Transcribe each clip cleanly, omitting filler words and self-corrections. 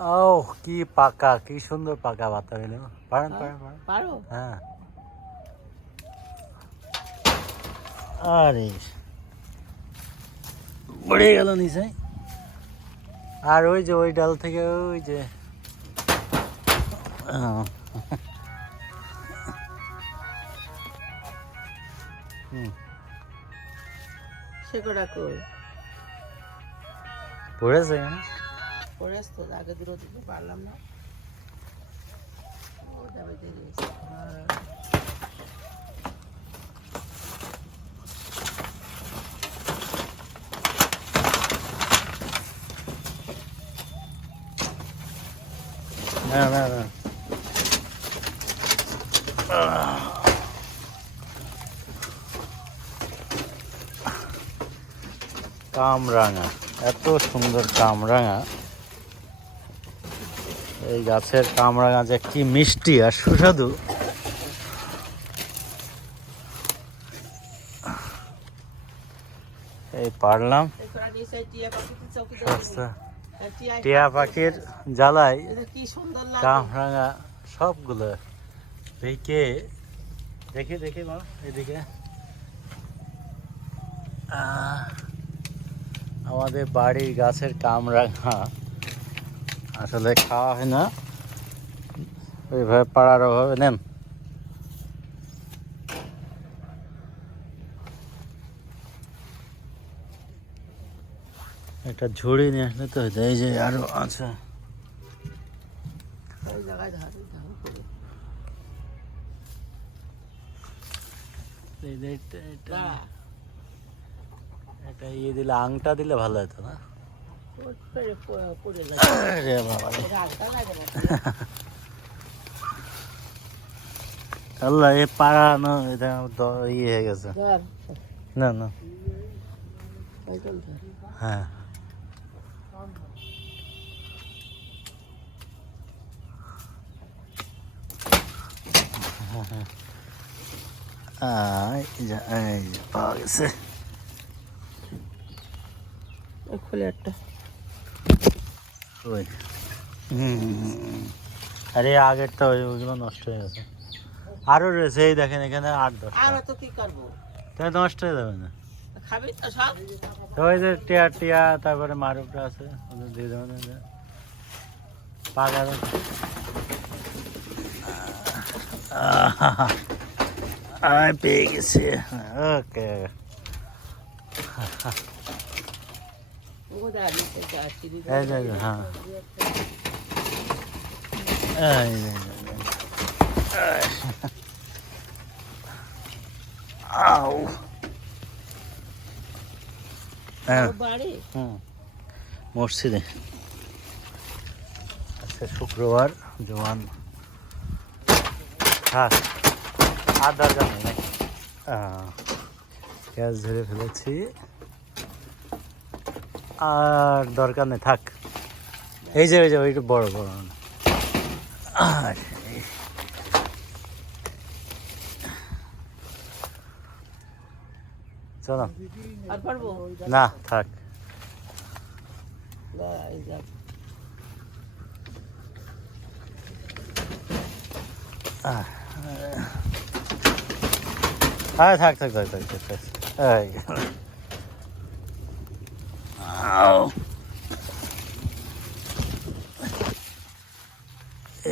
ও কি পাকা, কি সুন্দর পাকা বাতাবি না? পারেন পারেন পারেন। পারো? হ্যাঁ। আরে পড়ে গেল নিচে। আর ওই যে ওই ডাল থেকে ওই যে শেকড়া কই? পড়েছে পড়েছে তো, আগে দূরে দিতে পারলাম না। ও যাবে দেরি হয়েছে। না না না। কামরাঙা, এত সুন্দর কামরাঙা। এই গাছের কামরাঙা যে কি মিষ্টি আর সুস্বাদু। এই পারলাম টিয়া পাখির জ্বালায় কামরাঙা সবগুলো ভেকে। দেখি দেখি মা এদিকে আমাদের বাড়ির গাছের কামরাঙা আসলে খাওয়া হয় না, ওইভাবে পাড়ার অভাবে। নেন একটা ঝুড়ি নিয়ে আসলে তো হইতো। এই যে আরো আছে। এটা ইয়ে দিলে, আংটা দিলে ভালো হতো না? আল্লাহ এ পাড়ানো, এটা ইয়ে হয়ে গেছে। না না হ্যাঁ পাওয়া গেছে। আরে আগের তো ওইগুলো নষ্ট হয়ে গেছে। আরো রয়েছে, এই দেখেন এখানে 8-10টা। নষ্ট হয়ে যাবে না? ওই যে টিয়া টিয়া, তারপরে মারুপটা আছে, দিয়ে দেবেন পাকা। পেয়ে গেছি। ওকে মসজিদে আজকে শুক্রবার, জোয়ান থাক, আর দরকার নেই। গ্যাস ধরে ফেলেছি, আর দরকার নেই, থাক। এই যে ওই যে ওইটা বড় বড়। আর চলো না, থাক। হ্যাঁ থাক থাক থাক থাক থাক থাক।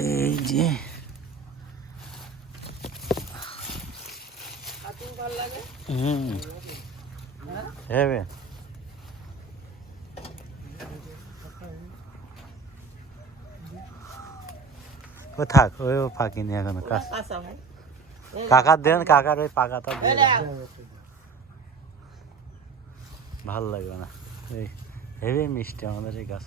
এই যে হবে ও থাক, ওই ফাঁকিনি এখনো। কাকার দেন, কাকার ওই পাকাটা ভাল লাগবে না। এই হেভি মিষ্টি আমাদের এই গাছ।